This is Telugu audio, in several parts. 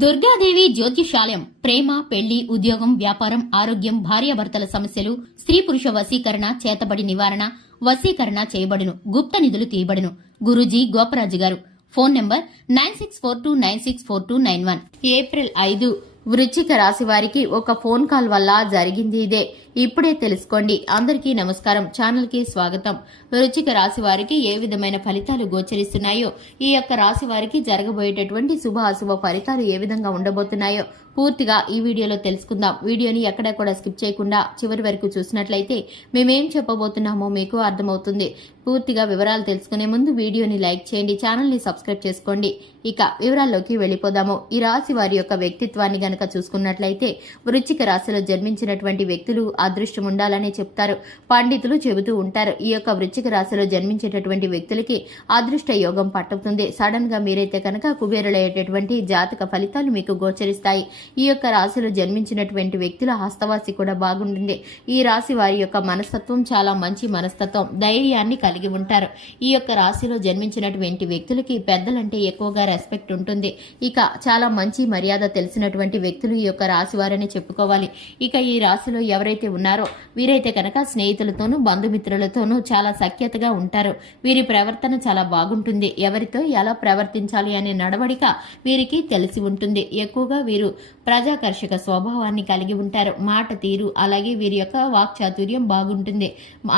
దుర్గాదేవి జ్యోతిషాలయం ప్రేమ, పెళ్లి, ఉద్యోగం, వ్యాపారం, ఆరోగ్యం, భార్యాభర్తల సమస్యలు, స్త్రీ పురుష వశీకరణ, చేతబడి నివారణ, వశీకరణ చేయబడును, గుప్త నిధులు తీయబడును. గురూజీ గోపరాజు గారు. Phone number 9642964291. ఏప్రిల్ 5 వృశ్చిక రాశి వారికి ఒక ఫోన్ కాల్ వల్ల జరిగింది ఇదే. ఇప్పుడే తెలుసుకోండి. అందరికీ నమస్కారం. ఛానల్ కి స్వాగతం. వృశ్చిక రాశి వారికి ఏ విధమైన ఫలితాలు గోచరిస్తున్నాయో, ఈ యొక్క రాశి వారికి జరగబోయేటటువంటి శుభ అశుభ ఫలితాలు ఏ విధంగా ఉండబోతున్నాయో పూర్తిగా ఈ వీడియోలో తెలుసుకుందాం. వీడియోని ఎక్కడా కూడా స్కిప్ చేయకుండా చివరి వరకు చూసినట్లయితే మేమేం చెప్పబోతున్నామో మీకు అర్థమవుతుంది. పూర్తిగా వివరాలు తెలుసుకునే ముందు వీడియోని లైక్ చేయండి, ఛానల్ ని సబ్స్క్రైబ్ చేసుకోండి. ఇక వివరాల్లోకి వెళ్లిపోదాము. ఈ రాశి వారి యొక్క వ్యక్తిత్వాన్ని గనక చూసుకున్నట్లయితే వృశ్చిక రాశిలో జన్మించినటువంటి వ్యక్తులు అదృష్టం ఉండాలని చెప్తారు, పండితులు చెబుతూ ఉంటారు. ఈ యొక్క వృశ్చిక రాశిలో జన్మించేటటువంటి వ్యక్తులకి అదృష్ట యోగం పట్టుతుంది. సడన్ గా మీరైతే కనుక కుబేరులయ్యేటటువంటి జాతక ఫలితాలు మీకు గోచరిస్తాయి. ఈ యొక్క రాశిలో జన్మించినటువంటి వ్యక్తుల హస్తవాసి కూడా బాగుంటుంది. ఈ రాశి వారి యొక్క మనస్తత్వం చాలా మంచి మనస్తత్వం, ధైర్యాన్ని కలిగి ఉంటారు. ఈ యొక్క రాశిలో జన్మించినటువంటి వ్యక్తులకి పెద్దలంటే ఎక్కువగా రెస్పెక్ట్ ఉంటుంది. ఇక చాలా మంచి మర్యాద తెలిసినటువంటి వ్యక్తులు ఈ యొక్క రాశి వారని చెప్పుకోవాలి. ఇక ఈ రాశిలో ఎవరైతే ఉన్నారో వీరైతే కనుక స్నేహితులతోనూ బంధుమిత్రులతోనూ చాలా సఖ్యతగా ఉంటారు. వీరి ప్రవర్తన చాలా బాగుంటుంది. ఎవరితో ఎలా ప్రవర్తించాలి అనే నడవడిక వీరికి తెలిసి ఉంటుంది. ఎక్కువగా వీరు ప్రజాకర్షక స్వభావాన్ని కలిగి ఉంటారు. మాట తీరు, అలాగే వీరి యొక్క వాక్చాతుర్యం బాగుంటుంది.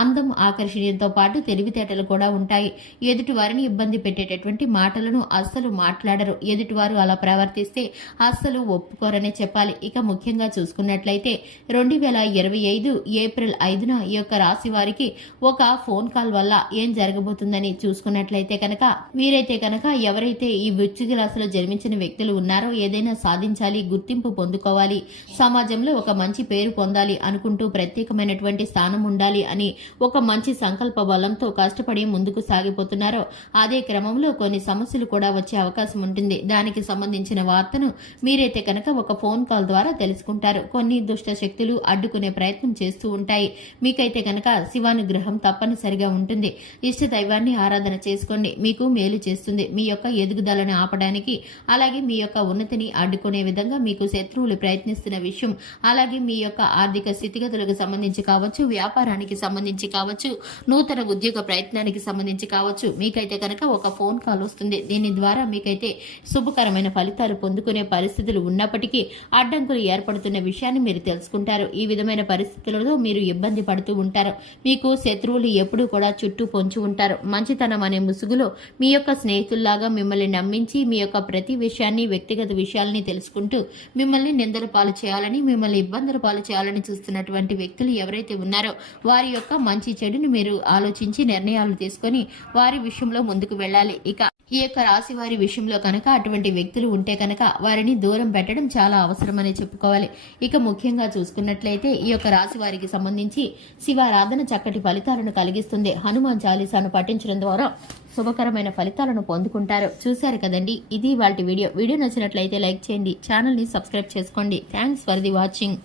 అందం, ఆకర్షణీయంతో పాటు తెలివితేటలు కూడా ఉంటాయి. ఎదుటి వారిని ఇబ్బంది పెట్టేటటువంటి మాటలను అస్సలు మాట్లాడరు. ఎదుటివారు అలా ప్రవర్తిస్తే అస్సలు ఒప్పుకోరనే చెప్పాలి. ఇక ముఖ్యంగా చూసుకున్నట్లయితే 2025 ఏప్రిల్ 5న ఈ యొక్క రాశి వారికి ఒక ఫోన్ కాల్ వల్ల ఏం జరగబోతుందని చూసుకున్నట్లయితే కనుక వీరైతే కనుక ఎవరైతే ఈ వృశ్చిక రాశిలో జన్మించిన వ్యక్తులు ఉన్నారో ఏదైనా సాధించాలి, గుర్తింపు పొందుకోవాలి, సమాజంలో ఒక మంచి పేరు పొందాలి అనుకుంటూ ప్రత్యేకమైనటువంటి స్థానం ఉండాలి అని ఒక మంచి సంకల్ప బలంతో కష్టపడి ముందుకు సాగిపోతున్నారో అదే క్రమంలో కొన్ని సమస్యలు కూడా వచ్చే అవకాశం ఉంటుంది. దానికి సంబంధించిన వార్తను మీరైతే కనుక ఒక ఫోన్ కాల్ ద్వారా తెలుసుకుంటారు. కొన్ని దుష్ట శక్తులు అడ్డుకునే ప్రయత్నం చేస్తూ ఉంటాయి. మీకైతే కనుక శివానుగ్రహం తప్పనిసరిగా ఉంటుంది. ఇష్ట దైవాన్ని ఆరాధన చేసుకోండి, మీకు మేలు చేస్తుంది. మీ యొక్క ఎదుగుదలను ఆపడానికి, అలాగే మీ యొక్క ఉన్నతిని అడ్డుకునే విధంగా మీకు శత్రువులు ప్రయత్నిస్తున్న విషయం, అలాగే మీ యొక్క ఆర్థిక స్థితిగతులకు సంబంధించి కావచ్చు, వ్యాపారానికి సంబంధించి కావచ్చు, నూతన ఉద్యోగ ప్రయత్నానికి సంబంధించి కావచ్చు, మీకైతే కనుక ఒక ఫోన్ కాల్ వస్తుంది. దీని ద్వారా మీకైతే శుభకరమైన ఫలితాలు పొందుకునే పరిస్థితులు ఉన్నప్పటికీ అడ్డంకులు ఏర్పడుతున్న విషయాన్ని మీరు తెలుసుకుంటారు. ఈ విధమైన పరిస్థితులలో మీరు ఇబ్బంది పడుతూ ఉంటారు. మీకు శత్రువులు ఎప్పుడూ కూడా చుట్టూ పొంచి ఉంటారు. మంచితనం అనే ముసుగులో మీ యొక్క స్నేహితుల్లాగా మిమ్మల్ని నమ్మించి మీ యొక్క ప్రతి విషయాన్ని, వ్యక్తిగత విషయాల్ని తెలుసుకుంటూ మిమ్మల్ని నిందల పాలు చేయాలని, మిమ్మల్ని ఇబ్బందుల పాలు చేయాలని చూస్తున్నటువంటి వ్యక్తులు ఎవరైతే ఉన్నారో వారి యొక్క మంచి చెడుని మీరు ఆలోచించి నిర్ణయాలు తీసుకొని వారి విషయంలో ముందుకు వెళ్ళాలి. ఇక ఈ యొక్క రాశి వారి విషయంలో కనుక అటువంటి వ్యక్తులు ఉంటే కనుక వారిని దూరం పెట్టడం చాలా అవసరమని చెప్పుకోవాలి. ఇక ముఖ్యంగా చూసుకున్నట్లయితే ఈ యొక్క రాశి వారికి సంబంధించి శివారాధన చక్కటి ఫలితాలను కలిగిస్తుంది. హనుమాన్ చాలీసాను పఠించడం ద్వారా శుభకరమైన ఫలితాలను పొందుకుంటారు. చూశారు కదండి, ఇది వాటి వీడియో నచ్చినట్లయితే లైక్ చేయండి, ఛానల్ ని సబ్స్క్రైబ్ చేసుకోండి. Thanks for the watching.